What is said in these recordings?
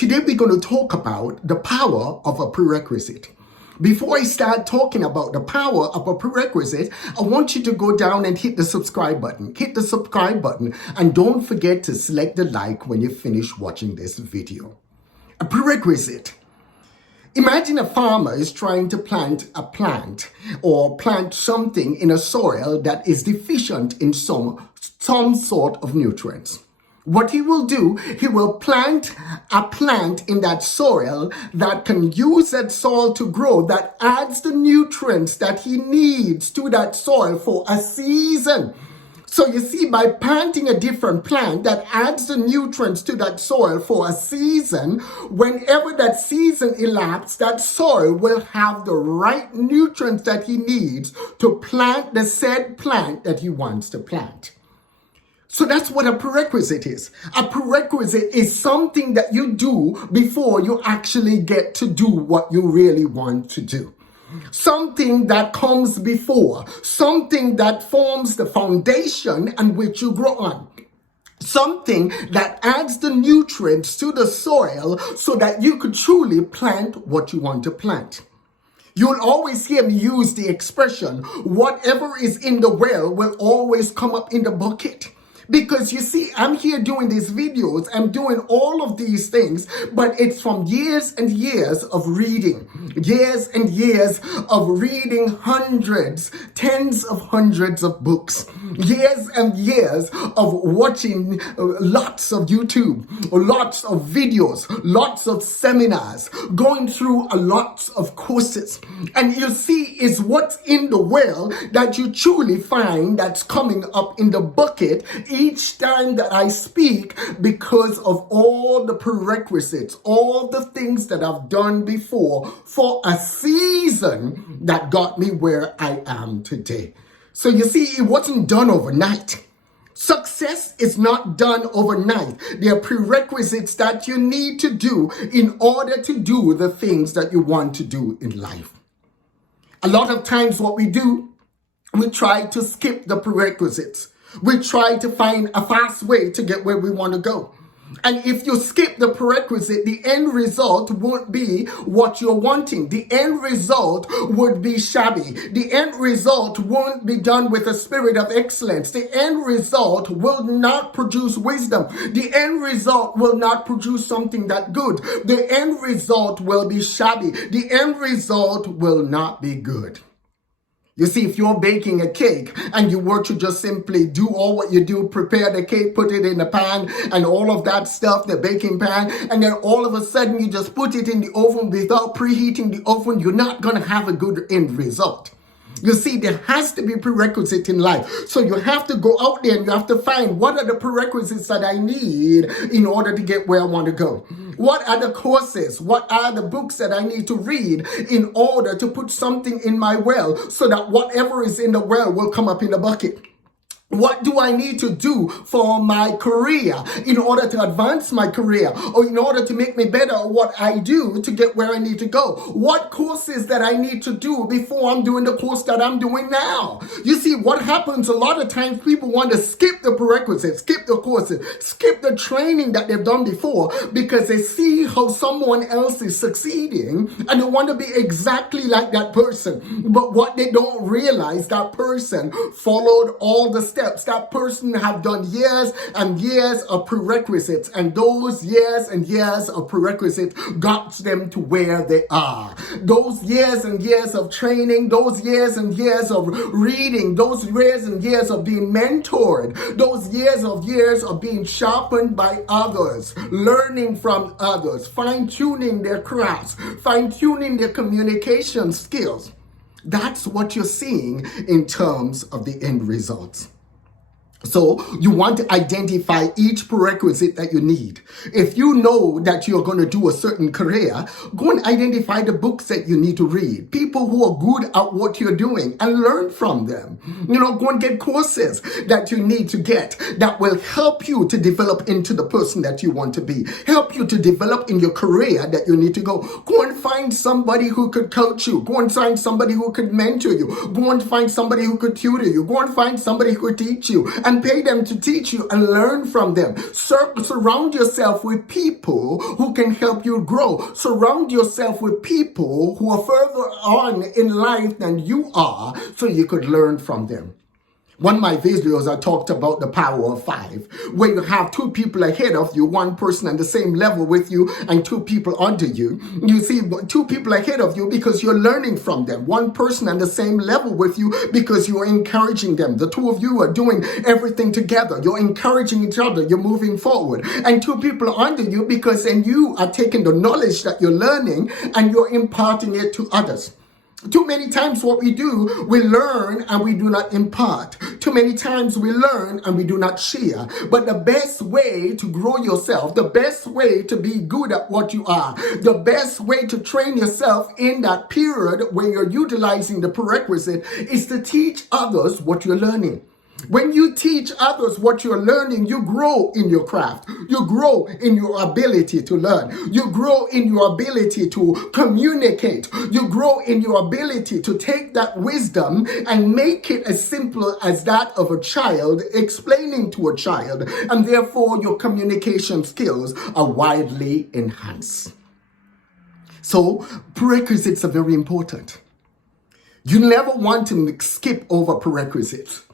Today we're going to talk about the power of a prerequisite. Before I start talking about the power of a prerequisite, I want you to go down and hit the subscribe button. Hit the subscribe button and don't forget to select the like when you finish watching this video. A prerequisite. Imagine a farmer is trying to plant a plant or plant something in a soil that is deficient in some sort of nutrients. What he will do, he will plant a plant in that soil that can use that soil to grow, that adds the nutrients that he needs to that soil for a season. So you see, by planting a different plant that adds the nutrients to that soil for a season, whenever that season elapses, that soil will have the right nutrients that he needs to plant the said plant that he wants to plant. So that's what a prerequisite is. A prerequisite is something that you do before you actually get to do what you really want to do. Something that comes before, something that forms the foundation on which you grow on. Something that adds the nutrients to the soil so that you could truly plant what you want to plant. You'll always hear me use the expression, whatever is in the well will always come up in the bucket. Because you see, I'm here doing these videos, I'm doing all of these things, but it's from years and years of reading. Years and years of reading hundreds, tens of hundreds of books. Years and years of watching lots of YouTube, lots of videos, lots of seminars, going through lots of courses. And you see, it's what's in the well that you truly find that's coming up in the bucket each time that I speak, because of all the prerequisites, all the things that I've done before for a season that got me where I am today. So you see, it wasn't done overnight. Success is not done overnight. There are prerequisites that you need to do in order to do the things that you want to do in life. A lot of times what we do, we try to skip the prerequisites. We try to find a fast way to get where we want to go. And if you skip the prerequisite, the end result won't be what you're wanting. The end result would be shabby. The end result won't be done with a spirit of excellence. The end result will not produce wisdom. The end result will not produce something that good. The end result will be shabby. The end result will not be good. You see, if you're baking a cake and you were to just simply do all what you do, prepare the cake, put it in the pan and all of that stuff, the baking pan, and then all of a sudden you just put it in the oven without preheating the oven, you're not going to have a good end result. You see, there has to be prerequisite in life. So you have to go out there and you have to find what are the prerequisites that I need in order to get where I want to go. What are the courses? What are the books that I need to read in order to put something in my well so that whatever is in the well will come up in the bucket? What do I need to do for my career in order to advance my career or in order to make me better at what I do to get where I need to go? What courses that I need to do before I'm doing the course that I'm doing now? You see, what happens a lot of times, people want to skip the prerequisites, skip the courses, skip the training that they've done before because they see how someone else is succeeding and they want to be exactly like that person. But what they don't realize, that person followed all the steps. That person have done years and years of prerequisites, and those years and years of prerequisites got them to where they are. Those years and years of training, those years and years of reading, those years and years of being mentored, those years of being sharpened by others, learning from others, fine-tuning their crafts, fine-tuning their communication skills. That's what you're seeing in terms of the end results. So you want to identify each prerequisite that you need. If you know that you're going to do a certain career, go and identify the books that you need to read. People who are good at what you're doing and learn from them. Go and get courses that you need to get that will help you to develop into the person that you want to be. Help you to develop in your career that you need to go. Go and find somebody who could coach you. Go and find somebody who could mentor you. Go and find somebody who could tutor you. Go and find somebody who could teach you. and pay them to teach you and learn from them. Surround yourself with people who can help you grow. Surround yourself with people who are further on in life than you are so you could learn from them. One of my videos, I talked about the power of 5, where you have 2 people ahead of you, 1 person on the same level with you, and 2 people under you. You see 2 people ahead of you because you're learning from them. 1 person on the same level with you because you're encouraging them. The 2 of you are doing everything together. You're encouraging each other. You're moving forward. And 2 people under you because then you are taking the knowledge that you're learning and you're imparting it to others. Too many times what we do, we learn and we do not impart. Too many times we learn and we do not share. But the best way to grow yourself, the best way to be good at what you are, the best way to train yourself in that period where you're utilizing the prerequisite is to teach others what you're learning. When you teach others what you're learning, you grow in your craft. You grow in your ability to learn. You grow in your ability to communicate. You grow in your ability to take that wisdom and make it as simple as that of a child explaining to a child. And therefore, your communication skills are widely enhanced. So, prerequisites are very important. You never want to skip over prerequisites.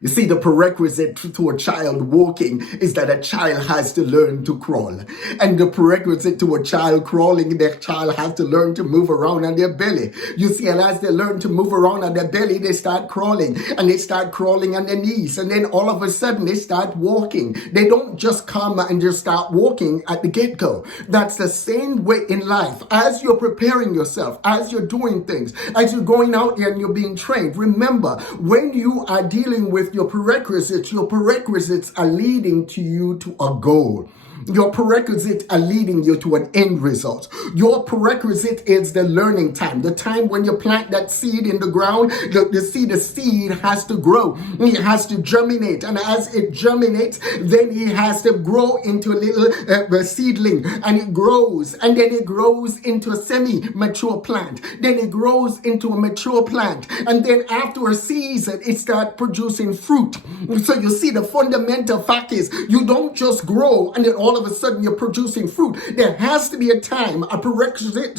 You see, the prerequisite to a child walking is that a child has to learn to crawl. And the prerequisite to a child crawling, their child has to learn to move around on their belly. You see, and as they learn to move around on their belly, they start crawling. And they start crawling on their knees. And then all of a sudden, they start walking. They don't just come and just start walking at the get-go. That's the same way in life. As you're preparing yourself, as you're doing things, as you're going out there and you're being trained, remember, when you are dealing with your prerequisites are leading to you to a goal. Your prerequisites are leading you to an end result. Your prerequisite is the learning time, the time when you plant that seed in the ground. The seed has to grow. It has to germinate. And as it germinates, then it has to grow into a little seedling. And it grows. And then it grows into a semi-mature plant. Then it grows into a mature plant. And then after a season, it starts producing fruit. So you see, the fundamental fact is you don't just grow and then all of a sudden you're producing fruit. There has to be a time, a prerequisite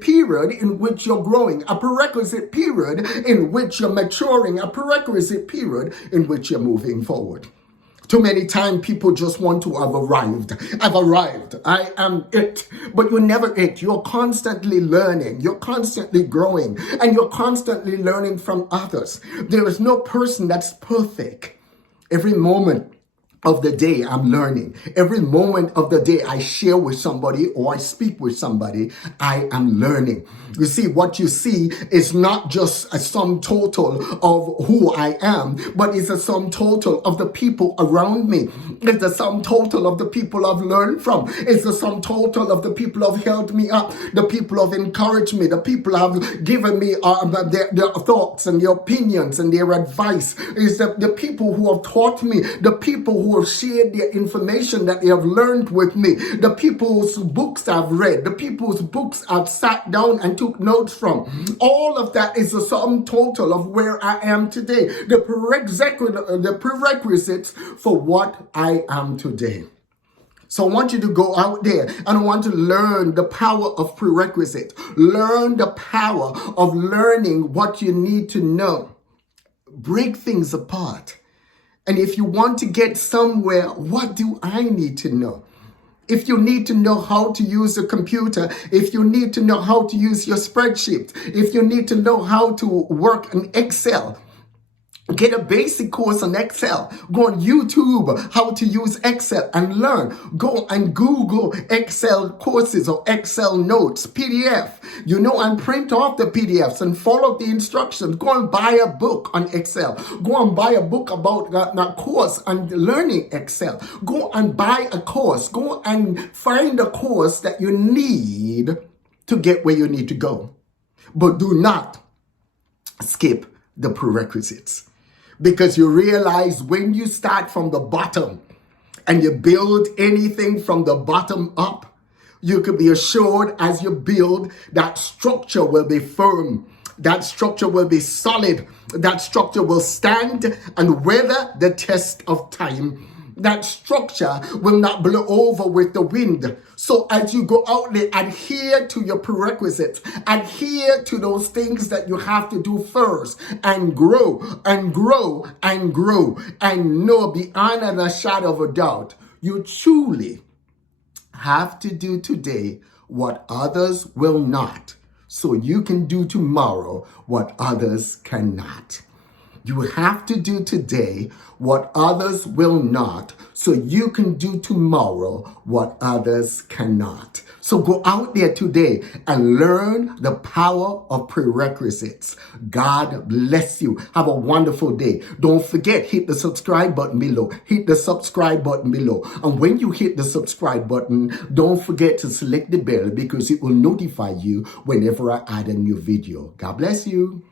period in which you're growing, a prerequisite period in which you're maturing, a prerequisite period in which you're moving forward. Too many times people just want to have arrived. I've arrived. I am it. But you're never it. You're constantly learning. You're constantly growing. And you're constantly learning from others. There is no person that's perfect. Every moment of the day, I'm learning. Every moment of the day, I share with somebody or I speak with somebody, I am learning. You see, what you see is not just a sum total of who I am, but it's a sum total of the people around me. It's a sum total of the people I've learned from. It's a sum total of the people who have held me up, the people who have encouraged me, the people who have given me their thoughts and their opinions and their advice. It's the people who have taught me, the people who have shared their information that they have learned with me, the people whose books I've read, the people whose books I've sat down and took notes from. All of that is a sum total of where I am today. The prerequisites for what I am today. So I want you to go out there and I want to learn the power of prerequisite. Learn the power of learning what you need to know. Break things apart. And if you want to get somewhere, what do I need to know? If you need to know how to use a computer, if you need to know how to use your spreadsheet, if you need to know how to work in Excel, get a basic course on Excel. Go on YouTube, how to use Excel and learn. Go and Google Excel courses or Excel notes, PDF. And print off the PDFs and follow the instructions. Go and buy a book on Excel. Go and buy a book about a course on learning Excel. Go and buy a course. Go and find a course that you need to get where you need to go. But do not skip the prerequisites. Because you realize when you start from the bottom and you build anything from the bottom up, you can be assured as you build that structure will be firm. That structure will be solid. That structure will stand and weather the test of time. That structure will not blow over with the wind. So as you go out there, adhere to your prerequisites. Adhere to those things that you have to do first, and grow and grow and grow, and know beyond a shadow of a doubt, you truly have to do today what others will not, so you can do tomorrow what others cannot. You have to do today what others will not, so you can do tomorrow what others cannot. So go out there today and learn the power of prerequisites. God bless you. Have a wonderful day. Don't forget, hit the subscribe button below. Hit the subscribe button below. And when you hit the subscribe button, don't forget to select the bell, because it will notify you whenever I add a new video. God bless you.